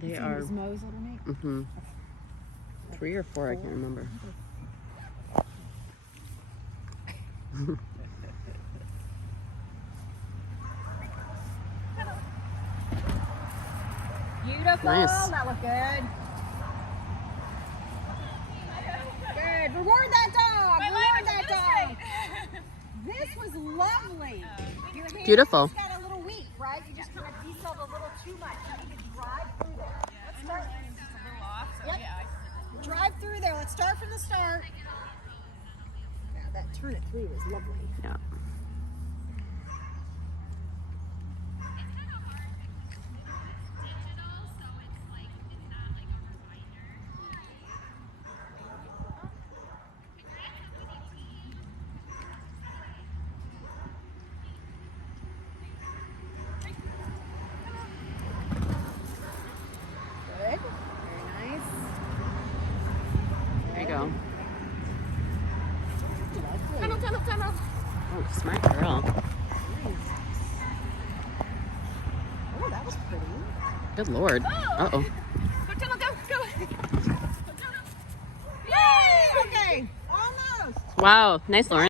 They are. Gizmos underneath? Mm-hmm. 3 or 4, I can't remember. Beautiful. Nice. That looked good. Good. Reward that dog. Reward that dog. This was lovely. Your hand Beautiful. just got a little weak, right? You just kind of detailed a little too much. You need to drive through there. Let's start. Yep. Drive through there. Let's start from the start. Yeah, that turn at 3 was lovely. Yeah. Good. Very nice. There you go. Lovely. Tunnel. Oh, smart girl. Oh, that was pretty. Good lord. Uh-oh. Go. Yay! Okay. Almost. Wow. Nice, Lauren.